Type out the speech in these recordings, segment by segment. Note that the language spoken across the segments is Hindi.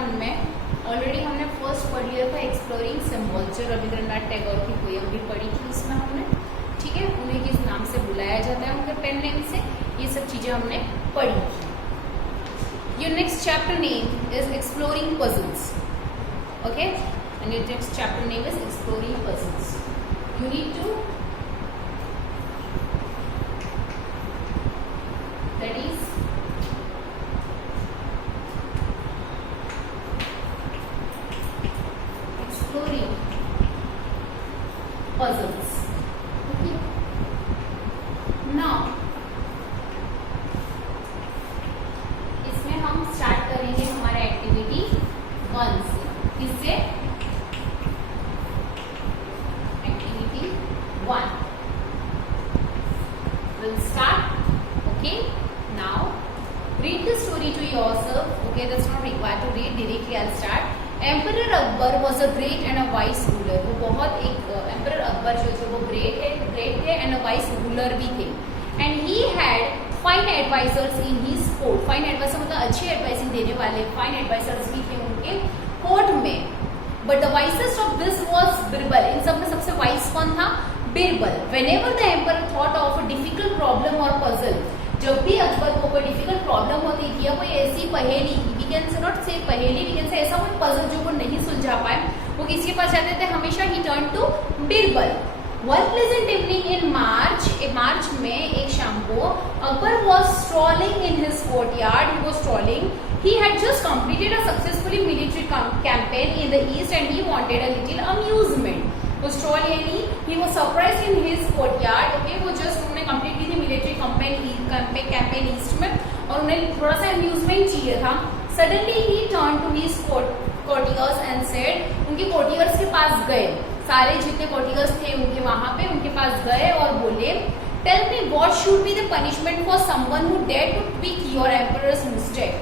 1 में ऑलरेडी हमने फर्स्ट पढ़ लिया था एक्सप्लोरिंग सिम्बॉल्स, जो रविंद्रनाथ टैगोर की पोयम भी पढ़ी थी उसमें हमने, ठीक है, उन्हें किस नाम से बुलाया जाता है उनके पेन नेम से, ये सब चीजें हमने पढ़ी थी। Your next chapter name is exploring puzzles, okay, and your next chapter name is exploring puzzles. You need to that is exploring puzzles. Okay. Now इसमें हम स्टार्ट करेंगे हमारे एक्टिविटी 1 से। किससे? Activity 1 will start. Okay. Now read the story to yourself. Okay, that's not required to read. Directly I'll start. Emperor Akbar was a great and a wise ruler. वो बहुत एक Emperor Akbar जो थे वो great थे and a wise ruler भी थे. And he had fine advisors in his court. Fine advisor मतलब अच्छी advising देने वाले fine advisors भी थे उनके court में. But the wisest of this was Birbal. इन सब में सबसे wise कौन था? Birbal. Whenever the emperor thought of a difficult problem or puzzle, जब भी अकबर को कोई डिफिकल्ट प्रॉब्लम होती थी या कोई ऐसी पहेली, वी कैन से नॉट से पहेली, वी कैन से ऐसा कोई पजल जो वो नहीं सुलझा पाए, वो किसके पास जाते थे? हमेशा ही turn to Birbal. One pleasant evening in March में एक शाम को Akbar was strolling in his courtyard, he was strolling, he had just completed a successfully military campaign in the east and he wanted a little amusement. वो स्ट्रॉल यानी he was surprised in his courtyard, okay, वो जस्ट उन्होंने कंप्लीट की थी मिलिट्री कैंपेन ईस्ट में और उन्हें थोड़ा सा अम्यूजमेंट चाहिए था। सडनली ही turn to his courtiers and said, उनके कोर्टियर्स के पास गए, सारे जितने कोर्टियर्स थे उनके वहां पे उनके पास गए और बोले, tell me what should be the punishment for someone who dare to tweak your emperor's mistake.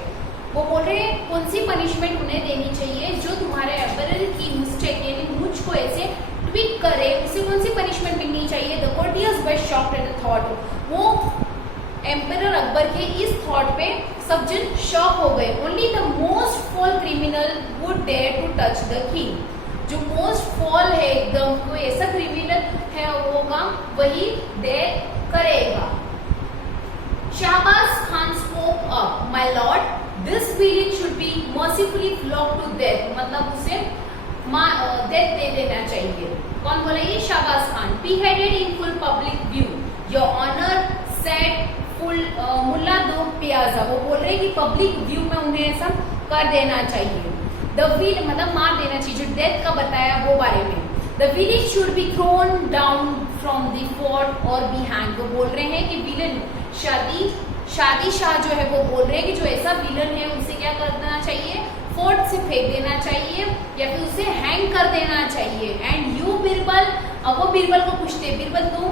वो बोल रहे कौन सी पनिशमेंट उन्हें देनी चाहिए जो तुम्हारे एम्परर की मिस्टेक यानी मुझको ऐसे ट्विक करे, उसे कौन सी पनिशमेंट मिलनी चाहिए। The courtiers were shocked at the thought, वो एम्परर अकबर के इस थॉट पे सब जन शॉक हो गए। Only the most foul criminal would dare to touch the king, जो मोस्ट फॉल है एकदम कोई ऐसा क्रिमिनल है होगा वही डेयर करेगा। Shahbaz Khan spoke up, my lord this village should be mercifully flog to death, मतलब उसे डेथ दे देना चाहिए। कौन बोला? ये Shahbaz Khan. beheaded in full public view, your honor said full मुल्ला दो प्याजा, वो बोल रहे कि पब्लिक व्यू में उन्हें ऐसा कर देना चाहिए। द विल मतलब मार देना चाहिए, जो डेथ का बताया वो बारे में। The village should be thrown down from the fort और बी हैंग, वो बोल रहे हैं कि विलन शादी शाह जो है वो बोल रहे हैं कि जो ऐसा विलन है उसे क्या कर देना चाहिए? फोर्ट से फेंक देना चाहिए या फिर उसे हैंग कर देना चाहिए। एंड यू बिरबल, अब वो बिरबल को पूछते, बिरबल तुम,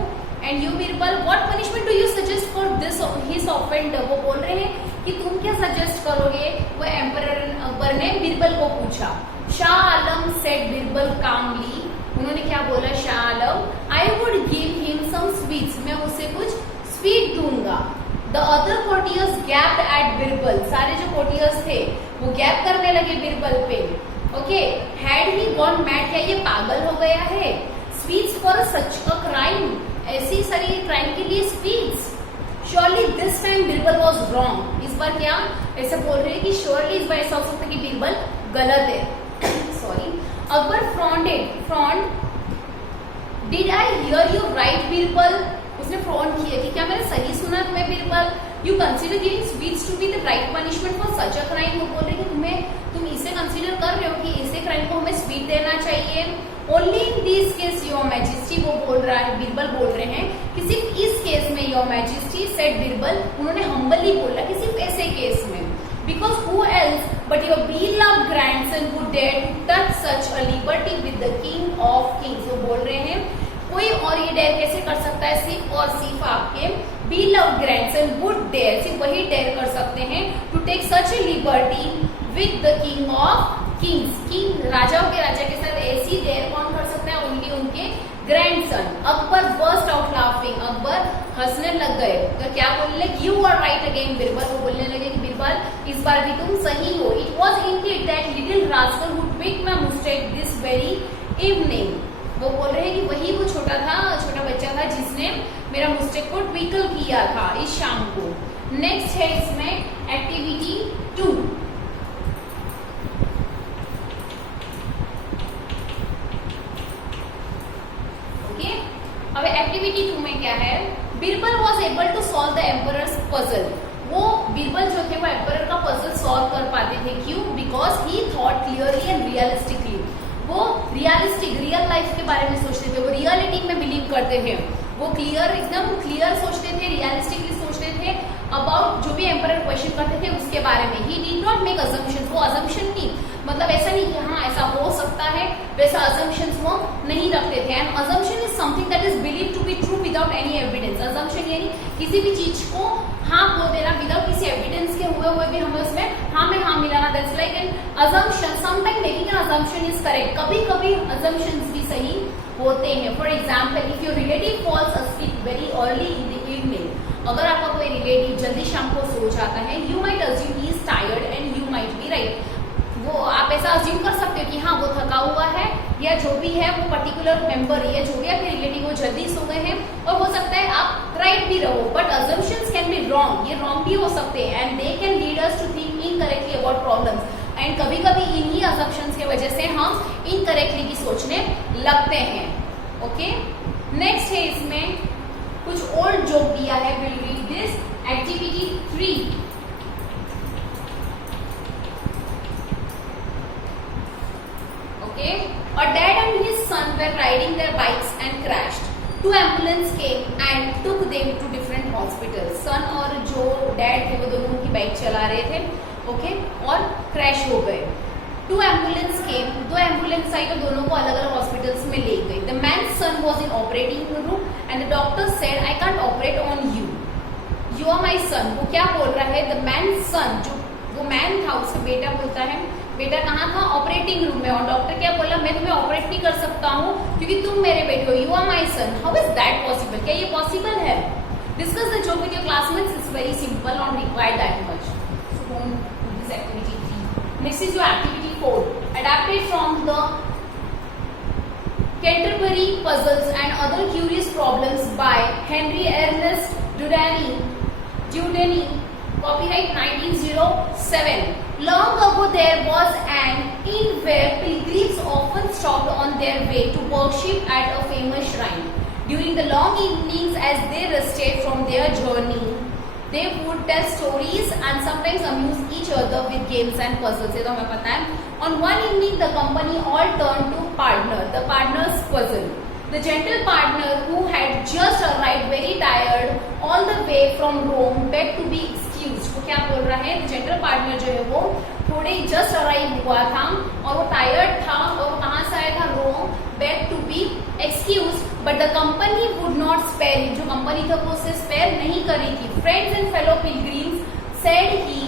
and you Birbal what punishment do you suggest for this his offender, वो बोल रहे हैं कि तुम क्या सजेस्ट करोगे। वो एम्परर अकबर ने बिरबल को पूछा। शाह आलम सेड बिरबल कामली, उन्होंने क्या बोला Shah Alam, I would give him some sweets, मैं उसे कुछ स्वीट दूंगा। The other courtiers gasped at Birbal, सारे जो courtiers थे वो गैप करने लगे बिरबल पे। Okay, had he gone mad, क्या ये पागल हो गया है? Sweets for such a crime, ऐसी सारी क्राइम के लिए sweets. Surely this time Birbal was wrong, इस बार क्या ऐसे बोल रहे हैं कि surely इस बार ऐसा हो सकता है कि बिरबल गलत है। Sorry, Akbar frowned, did I hear you right Birbal, उसने फ्रॉन किया कि क्या मैंने सही सुना तुम्हें Birbal. You consider giving sweets to be the right punishment for such a crime, वो बोल रहे कि तुम इसे कंसिडर कर रहे हो कि इसे क्राइम को हमें स्वीट देना चाहिए। Only in this case your majesty, वो बोल रहा है बिरबल बोल रहे हैं कि सिर्फ इस केस में योर मैजेस्टी सेड बिरबल, उन्होंने हम्बली बोला कि सिर्फ ऐसे केस में, because who else but your beloved grandson would dare to touch such a liberty with the king of kings, वो बोल रहे हैं कोई और ये डेयर कैसे कर सकता है? सिर्फ और सिर्फ आपके beloved grandson would dare, सिर्फ वही डेयर कर सकते हैं to take such a liberty with the king of kings, king राजाओं के राजा के साथ ऐसी डेयर कौन कर सकता है? ओनली उनके grandson. Akbar burst out laughing, Akbar हंसने लग गए। तो क्या बोलने लगे, you are right again Birbal, वो बोलने लगे कि बीरबल इस बार भी तुम सही हो। It was indeed that little rascal who tweaked my mistake this very evening. वो बोल रहे हैं कि वही वो छोटा बच्चा था जिसने मेरा मिस्टेक को ट्विकल किया था इस शाम को। नेक्स्ट है इसमें एक्टिविटी 2। अब एक्टिविटी 2 में क्या है, Birbal was able to solve the emperor's puzzle. वो बीरबल जो थे वो एम्परर का पजल सॉल्व कर पाते थे। क्यों? Because he thought clearly and realistically. वो रियलिस्टिक रियल लाइफ के बारे में सोचते थे, वो रियलिटी में बिलीव करते थे, वो एकदम क्लियर सोचते थे, रियलिस्टिकली सोचते थे अबाउट जो भी एम्परर क्वेश्चन करते थे उसके बारे में। He did not make assumptions, वो अजम्पशन नहीं, मतलब ऐसा नहीं कि हाँ ऐसा हो सकता है, वैसा अजम्पशंस वो नहीं रखते थे। And assumption is something that is believe to be true without any evidence. Assumption यानी किसी भी चीज को हाँ बोल देना विदाउट किसी एविडेंस के हुए भी हमें उसमें हाँ में हाँ मिलाना। That's like an assumption, sometime making an assumption is correct. कभी कभी अजम्पशंस भी सही होते हैं। For example, if your relative falls asleep very early in the evening, अगर आपका कोई रिलेटिव जल्दी शाम को सो जाता है, you might assume he is tired and you might be right. वो आप ऐसा अज्यूम कर सकते हो कि हाँ वो थका हुआ है, या जो भी है वो पर्टिकुलर मेंबर या जो भी आपके रिलेटिव वो जल्दी सो गए हैं, और हो सकता है आप राइट भी रहो। But assumptions can be wrong, ये रॉन्ग भी हो सकते हैं and they can lead us to think incorrectly about problems. And कभी कभी इन्हीं अजम्पशंस के वजह से हम इनकरेक्टली भी सोचने लगते हैं। ओके, नेक्स्ट है इसमें कुछ ओल्ड जोक दिया है। Will read this activity 3। A dad and his son were riding their bikes and crashed. 2 ambulances came and took them to different hospitals. Son और जो dad थे वो दोनों की बाइक चला रहे थे, ओके, और क्रैश हो गए। 2 ambulances came, 2 एम्बुलेंस आई तो दोनों को अलग अलग हॉस्पिटल्स में ले गई। The man's son was in operating room and the doctor said, I can't operate on you. You are my son. वो क्या बोल रहा है? The man's son, जो वो मैन था उसका बेटा बोलता है, बेटा कहाँ था? ऑपरेटिंग रूम में। और डॉक्टर क्या बोला? मैं तुम्हें ऑपरेट नहीं कर सकता हूँ क्योंकि तुम मेरे बेटे हो। You are my son. How is that possible? क्या ये पॉसिबल है? Discuss the joke with your classmates. It's very simple, not required that much. So don't do this activity 3। Next is your activity 4, adapted from the Canterbury Puzzles and Other Curious Problems by Henry Ernest Dudany, copyright 1907. Long ago there was an inn where pilgrims often stopped on their way to worship at a famous shrine. During the long evenings as they rested from their journey, they would tell stories and sometimes amuse each other with games and puzzles. ये तो हमें पता है। On one evening, the company all turned to Partner, the Partner's Puzzle. The gentle partner who had just arrived very tired all the way from Rome begged to be excused. वो क्या बोल रहा है? The gentle partner जो है वो थोड़े just arrive हुआ था और वो tired था और वो कहाँ से आया था? Rome. Begged to be excused, but the company would not spare him. जो कंपनी था वो उसे spare नहीं कर रही थी. Friends and fellow pilgrims, said he,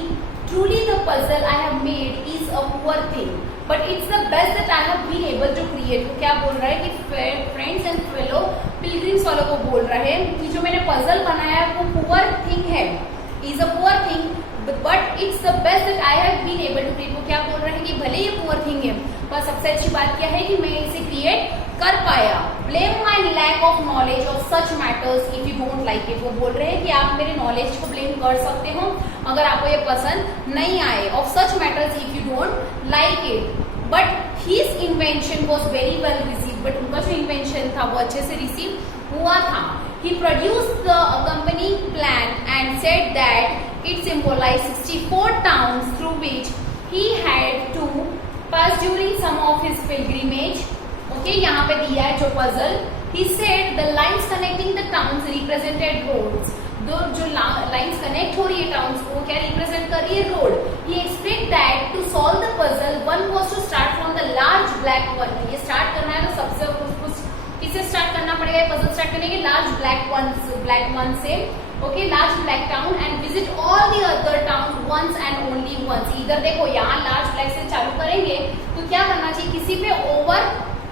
truly the puzzle I have made is a poor thing, but it's the best that I have been able to create. वो क्या बोल रहा है कि फ्रेंड्स एंड फेलो पिलग्रिम्स वालों को बोल रहा है कि जो मैंने पजल बनाया है वो पुअर थिंग है, is a poor thing, but it's the best that I have been able to create. वो क्या बोल रहा है कि भले ये पुअर थिंग है पर सबसे अच्छी बात क्या है कि मैं इसे क्रिएट कर पाया। Blame my lack of knowledge of such matters if you don't like it. वो बोल रहे हैं कि आप मेरे नॉलेज को ब्लेम कर सकते हो अगर आपको ये पसंद नहीं आए। Of such matters if you don't like it, but his invention was very well receive. But उनका जो इन्वेंशन था वो अच्छे से रिसीव हुआ था। He produced the accompanying plan and said that it symbolized 64 towns through which he had to pass during some of his pilgrimage. Okay, यहाँ पे दिया है जो puzzle. He said the lines connecting the towns represented roads. दो जो लाइन्स कनेक्ट हो रही है टाउन्स को क्या रिप्रेजेंट कर रही है? Road. He explained that to solve the puzzle one was to start from the large black one. ये स्टार्ट करना है तो सबसे किससे स्टार्ट करना पड़ेगा? पजल स्टार्ट करने के लार्ज ब्लैक वन से, okay, large black town and visit all the other town once and only once. इधर देखो यहाँ लार्ज ब्लैक से चालू करेंगे तो क्या करना चाहिए? किसी पे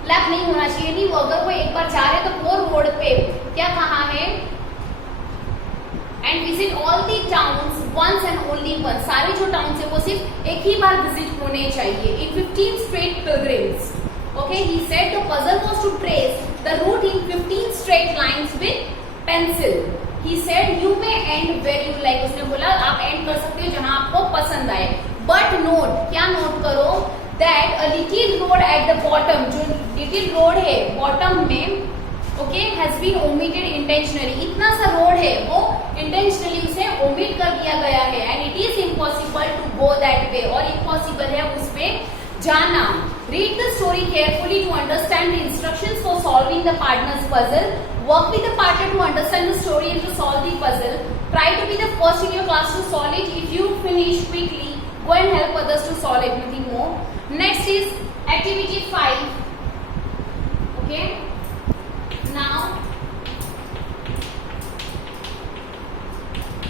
लैप नहीं होना चाहिए, नहीं, वो अगर वो एक बार जा रहे तो वो रोड पे क्या कहा है, and visit all the towns once and only once, सारे जो टाउन है वो सिर्फ एक ही बार विजिट होने चाहिए, इन 15 straight pilgrims. Okay, he said the puzzle was to trace the route in 15 straight lines with pencil. He said you may end where you like. उसने बोला आप एंड कर सकते हो जहां आपको पसंद आए. But note, क्या नोट करो, that a little road at the bottom, जो little road है bottom में, okay, has been omitted intentionally. इतना सा रोड है वो intentionally उसे omit कर दिया गया है, and it is impossible to go that way, और impossible है उस पे जाना. Read the story carefully to understand the instructions for solving the partner's puzzle. Work with the partner to understand the story and to solve the puzzle. Try to be the first in your class to solve it. If you finish quickly, go and help others to solve it. Nothing more. Next is activity 5. Okay. Now,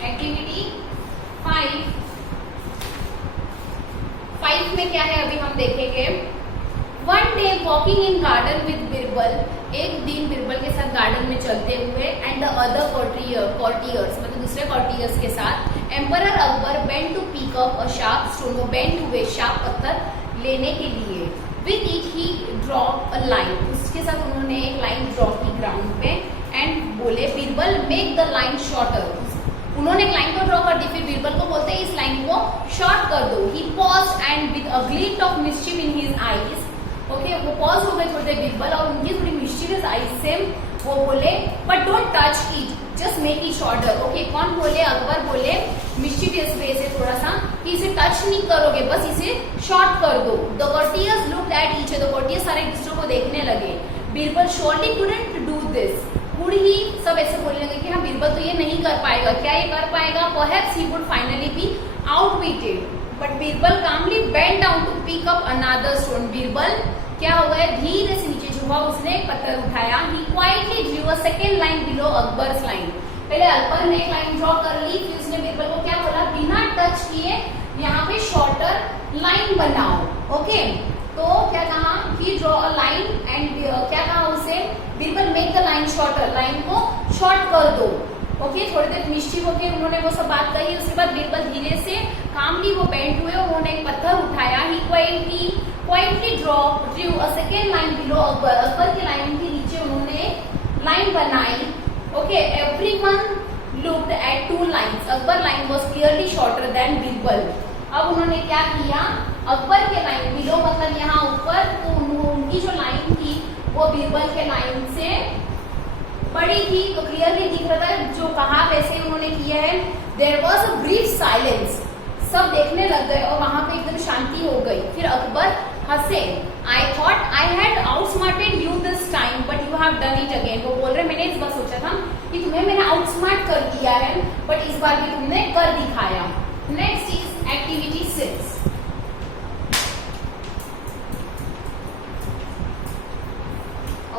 activity 5. 5 में क्या है अभी हम देखेंगे. One day walking in garden with Birbal, एक दिन बिरबल के साथ गार्डन में चलते हुए, and the other courtiers मतलब दूसरे courtiers के साथ, Emperor Akbar bent to pick up a sharp stone, वो bent हुए sharp पत्थर लेने के लिए. With it he draw a line, उसके साथ उन्होंने एक लाइन ड्रॉ की ग्राउंड पे, एंड बोले Birbal make the line shorter. उन्होंने एक लाइन को ड्रॉ कर दी, फिर बिरबल को बोलते हैं इस लाइन को शॉर्ट कर दो. He paused and with a glint of mischief in his eyes, okay, वो पॉज हो गए थोड़ी देर बिरबल, और उनकी थोड़ी मिस्टीरियस आईज से वो बोले but don't touch it, just make it shorter. Okay, कौन बोले, अकबर बोले मिस्टीरियस वे से थोड़ा सा कि इसे टच नहीं करोगे, बस इसे शॉर्ट कर दो. The courtiers looked at each other, courtiers सारे एक दूसरे को देखने लगे. Birbal surely couldn't do this, could he, सब ऐसे बोलने लगे कि हाँ बिरबल तो ये नहीं कर पाएगा. क्या ये कर पाएगा? Perhaps he would finally be outwitted. But Birbal calmly bent down to pick up another stone. Birbal क्या हो गया, धीरे से नीचे झुका, उसने एक पत्थर उठाया. He quietly drew a second line below Akbar's line. पहले अकबर ने एक लाइन ड्रॉ कर ली, फिर उसने बिरबल को क्या बोला, बिना टच किए यहाँ पे शॉर्टर लाइन बनाओ. ओके, तो क्या कहा, he draw a line and क्या कहा उसे, Birbal make the line shorter, line को शॉर्ट कर दो. ओके, थोड़ी देर मिस्टीफ होके उन्होंने वो सब बात कही. उसके बाद बिरबल धीरे से कामली वो बेंट हुए, उन्होंने एक पत्थर उठाया. He quietly drew a second line below Akbar, Akbar की लाइन के नीचे उन्होंने लाइन बनाई. Okay, everyone looked at two lines, Akbar line was clearly shorter than Birbal. अब उन्होंने क्या किया, अकबर के लाइन बिलो मतलब यहाँ ऊपर, तो उनकी जो लाइन थी वो बिरबल के लाइन से बड़ी थी, तो क्लियरली दिख रहा था जो कहा वैसे उन्होंने किया है. There was a brief silence, सब देखने लग गए और वहां पे एकदम शांति हो गई. फिर अकबर हंसे. I thought I had outsmarted you this time but you have done it again. वो बोल रहे मैंने इस बार सोचा था कि तुम्हें मैंने आउटस्मार्ट कर दिया है, बट इस बार भी तुमने कर दिखाया. Next is activity 6.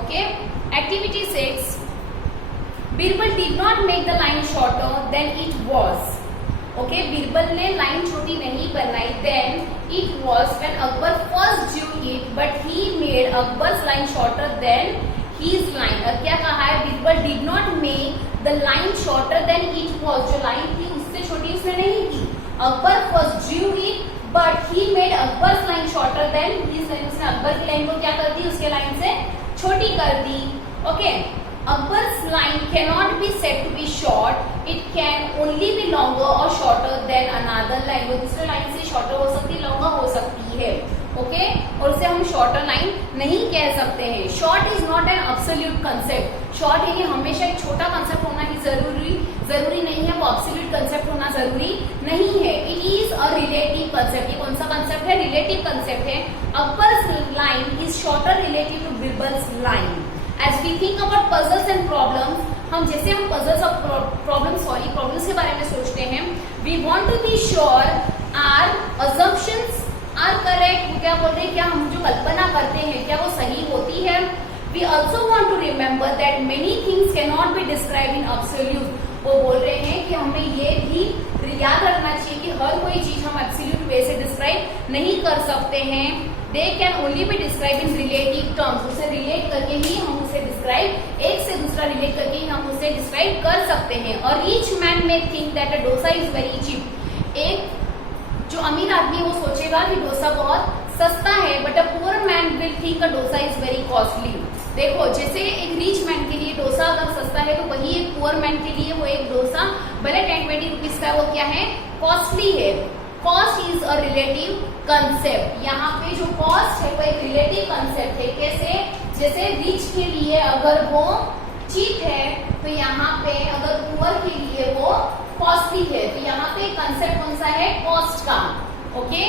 Okay, activity 6. Birbal did not make the line shorter than it was. Okay, Birbal ने लाइन छोटी नहीं बनाई. Then it was when Akbar first drew it, but he made Akbar's line shorter than his line. अब क्या कहा है, Birbal did not make the line shorter than it was. जो लाइन थी उससे छोटी उसने नहीं की. Akbar first drew it, but he made Akbar's line shorter than his line. उसने अकबर की लाइन को क्या कर दी, उसके लाइन से छोटी कर दी. Okay. Akbar's line cannot be said to be short. It can only be longer or shorter than another line. वो दूसरे लाइन से शॉर्टर हो सकती है, लॉन्गर हो सकती है. ओके, और उसे हम शॉर्टर लाइन नहीं कह सकते हैं. Short is not an absolute concept. Short यानी हमेशा एक छोटा कंसेप्ट होना ही जरूरी नहीं है, वो एब्सोल्यूट कंसेप्ट होना जरूरी नहीं है. It is a relative concept. ये कौन सा कंसेप्ट है, रिलेटिव कंसेप्ट है. Akbar's line is shorter relative to Birbal's line. As we think about puzzles and problems, हम जैसे हम puzzles और problems के बारे में सोचते हैं, we want to be sure our assumptions are correct. वो क्या बोल रहे हैं, क्या हम जो कल्पना करते हैं क्या वो सही होती है. We also want to remember that many things cannot be described in absolute. वो बोल रहे हैं कि हमें ये भी याद रखना चाहिए कि हर कोई चीज हम एब्सोल्यूट वे से डिस्क्राइब नहीं कर सकते हैं। They can only be describe in relative terms, उसे रिलेट करके ही हम उसे डिस्क्राइब, एक से दूसरा रिलेट करके ही हम उसे डिस्क्राइब कर सकते हैं। और rich man may think that a dosa is very cheap, एक जो अमीर आदमी वो सोचेगा कि डोसा बहुत सस्ता है, but a poor man will think a dosa is very costly. देखो जैसे एक रिच मैन के लिए डोसा अगर सस्ता है, तो वही एक पुअर मैन के लिए वो एक डोसा भले 10-20 रुपीज का, वो क्या है, कॉस्टली है। Cost is a relative concept, यहाँ पे जो कॉस्ट है वो एक रिलेटिव कंसेप्ट है। कैसे, जैसे रिच के लिए अगर वो चीप है, तो यहाँ पे अगर पुअर के लिए वो कॉस्टली है, तो यहाँ पे कंसेप्ट कौन सा है, कॉस्ट का। Okay,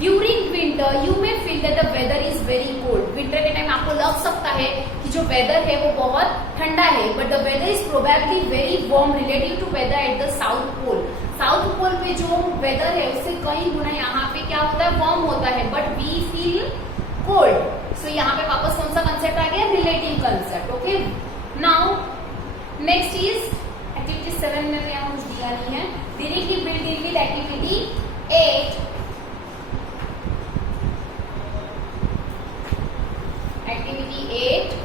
during winter you may feel that the weather is very cold, winter के टाइम आपको लग सकता है कि जो वेदर है वो बहुत ठंडा है, but the weather is probably very warm relative to weather at the south pole. South pole पे जो वेदर है उससे कई गुना यहाँ पे क्या होता है, वार्म होता है, बट वी फील कोल्ड। सो यहाँ पे वापस कौन सा कंसेप्ट आ गया, relative concept. Okay, now next is activity 7 में यहाँ कुछ दिया नहीं है, directly build in with activity 8। Activity 8,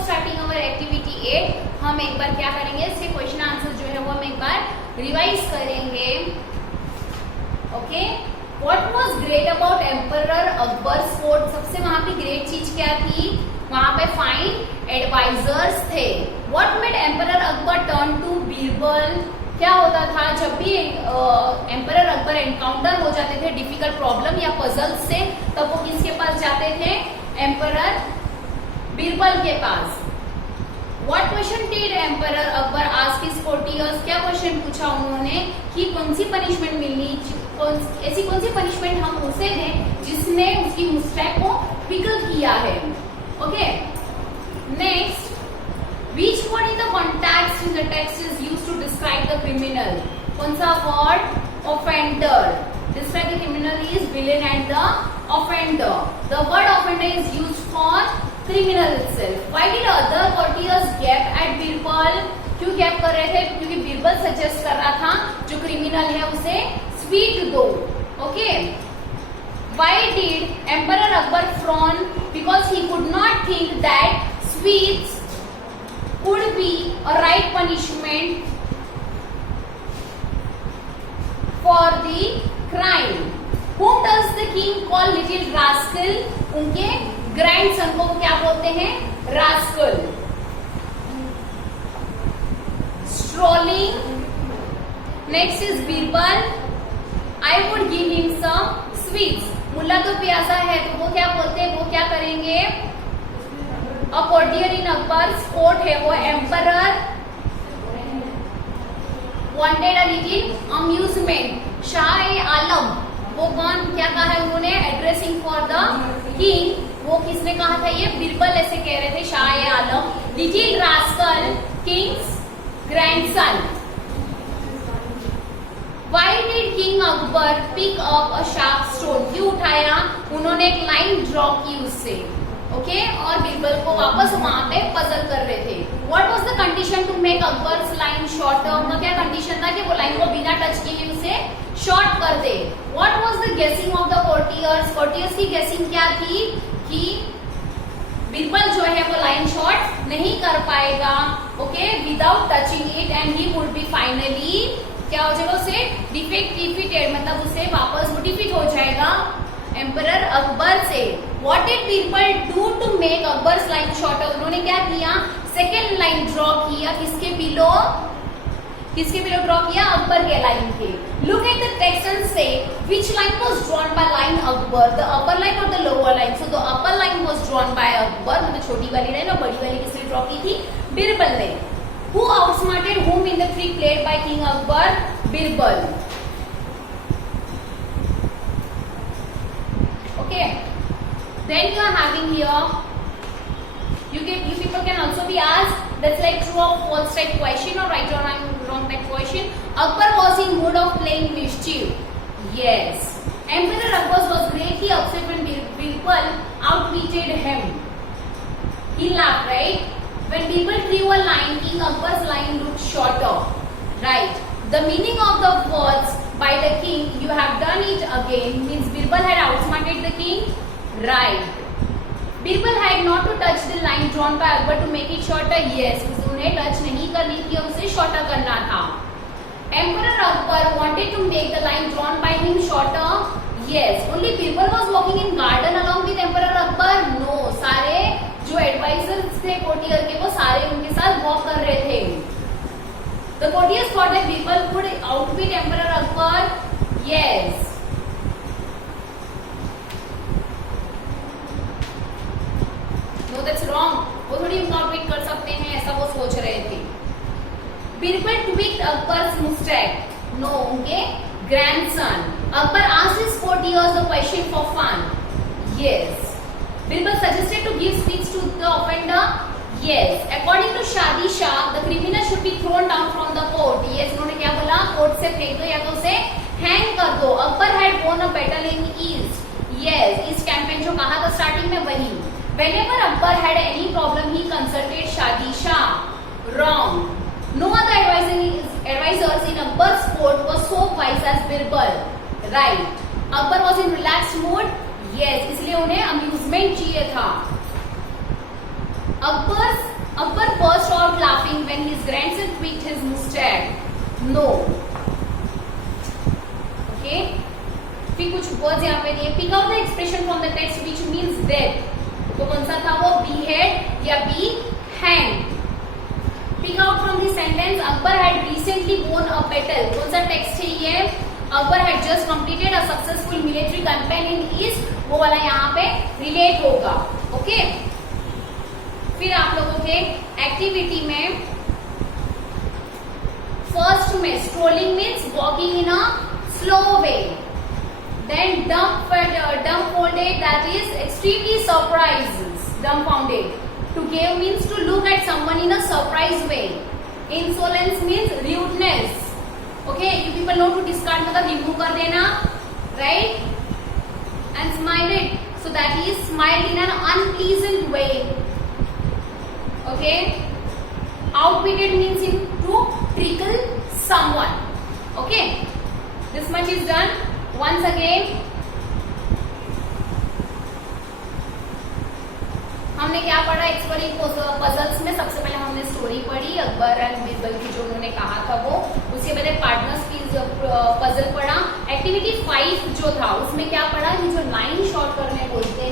starting our activity 8 हम एक बार क्या करेंगे, इसके क्वेश्चन आंसर जो है वो हम एक बार रिवाइज करेंगे। Okay, what was great about emperor Akbar's court, सबसे वहां पे ग्रेट चीज क्या थी, वहां पे फाइन एडवाइजर्स थे। What made emperor Akbar turn to Birbal, क्या होता था जब भी एम्परर अकबर एनकाउंटर हो जाते थे डिफिकल्ट प्रॉब्लम या पजल से, तब वो किसके पास जाते थे, एम्परर बीरबल के पास। What question did Emperor Akbar ask his courtiers, क्या क्वेश्चन पूछा उन्होंने कि कौन सी पनिशमेंट मिलनी, ऐसी कौन सी पनिशमेंट हम उसे दें जिसने उसकी मुस्टैक को पिकल किया है। Okay, next, which word in the context in the text is used to describe the criminal, कौन सा word, offender, describe the criminal is villain and the offender, the word offender is used for criminal itself. Why did other courtiers gap at Birbal, क्यों गैप कर रहे थे, क्योंकि बीरबल सजेस्ट कर रहा था जो क्रिमिनल है उसे स्वीट दो। Okay, why did Emperor Akbar frown, because he could not think that sweets could be a right punishment for the crime. Whom does the king call little rascal, उनके ग्रैंडसन को क्या बोलते हैं, rascal. Strolling, next is Birbal, I would give him some sweets, मुल्ला तो प्यासा है तो वो क्या बोलते हैं, वो क्या करेंगे, a courtier in Akbar's court है वो emperor wanted a little amusement, Shah Alam, वो कौन क्या कहा है उन्होंने, एड्रेसिंग फॉर द किंग, वो किसने कहा था, ये बीरबल ऐसे कह रहे थे, Shah Alam, little rascal king's grandson. Why did king Akbar pick up a sharp stone, क्यों उठाया, उन्होंने एक लाइन ड्रॉ की उससे। ओके, और बीरबल को वापस वहां पे पजल कर रहे थे। What was the condition to make Akbar's line shorter, उनका क्या कंडीशन था कि वो लाइन को बिना टच किए उसे शॉर्ट कर दे। व्हाट वाज द गेसिंग ऑफ द कोर्टियर्स, कोर्टियर्स की गेसिंग क्या थी कि बीरबल जो है वो लाइन शॉर्ट नहीं कर पाएगा, okay, without touching it, and he would be finally क्या हो जाएगा, उसे डिफीटेड, मतलब उसे वापस वो डिफीट हो जाएगा एम्परर अकबर से। What did Birbal do to make Akbar's line shorter, उन्होंने क्या किया, सेकेंड लाइन ड्रॉ किया, किसके बिलो ड्रॉ किया, अकबर के लाइन के। Look at the text and say which line was drawn by line Akbar, the upper line और the lower line. So the upper line was drawn by Akbar, मतलब छोटी वाली लाइन, और बड़ी वाली किसने ड्रॉ की थी, बीरबल ने। Who outsmarted whom in the trick played by King Akbar? Birbal. Okay. Then you are having here. You people can also be asked. That's like true or false type question or right or wrong type question. Akbar was in mood of playing mischief. Yes. Emperor Akbar was greatly upset when Birbal outwitted him. He laughed, right? When people drew a line, King Akbar's line looked shorter. Right. The meaning of the words by the king, you have done it again, means Birbal had outsmarted the king. Right. Birbal had not to touch the line drawn by Akbar to make it shorter. Yes. उन्हें टच नहीं करनी थी, उसे शॉर्टर करना था. Emperor Akbar wanted to make the line drawn by him shorter. Yes. Only Birbal was walking in garden along with Emperor Akbar. No. सारे जो एडवाइजर्स थे कोर्टियर के, वो सारे उनके साथ वॉक कर रहे थे. The courtiers thought that Birbal could outwit Emperor Akbar. Yes. No, that's wrong. वो थोड़ी outwit कर सकते हैं, ऐसा वो सोच रहे थे. Birbal tweaked Akbar's mustache. No, उनके grandson. Akbar asked his courtiers the question for fun. Yes. Birbal suggested to give speech to the offender. Yes. According to Shadi Shah, the criminal should be thrown down from the court. Yes. उन्होंने क्या बोला? कोर्ट से फेंक दो या तो उसे हैंग कर दो. Akbar had won a battle in East. Yes. East campaign जो कहा था स्टार्टिंग में वही. Whenever Akbar had any problem, he consulted Shadi Shah. Wrong. No other advisors in Akbar's court was so wise as Birbal. Right. Akbar was in relaxed mood. Yes, इसलिए उन्हें अम्यूजमेंट चाहिए था. Akbar burst out laughing when his grandson tweaked his mustache. No. Okay. फिर कुछ वर्ड्स यहाँ पे दिए. Pick out the expression from the text which means death. तो कौन सा था वो? behead या be hanged. Pick out from the sentence Akbar had recently won a battle. कौन सा टेक्स्ट है ये? Akbar had just completed a successful military campaign in East. वो वाला यहाँ पे रिलेट होगा. ओके. फिर आप लोगों के एक्टिविटी में फर्स्ट में strolling means walking in a slow way. Then dumbfounded, that is extremely surprised, dumbfounded. To give means to look at someone in a surprise way. Insolence means rudeness. Okay, you people know to discard मतलब remove कर देना, right? And smiled, so that he smiled in an unpleasant way. Okay. Outwitted means to trickle someone. Okay. This much is done. Once again, हमने क्या पढ़ा? एक्सप्लोरिंग पजल्स में सबसे पहले हमने स्टोरी पढ़ी अकबर एंड बिरबल की, जो उन्होंने कहा था वो. उसके पहले पार्टनर्स की पजल पढ़ा. एक्टिविटी 5 जो था उसमें क्या पढ़ा? कि जो लाइन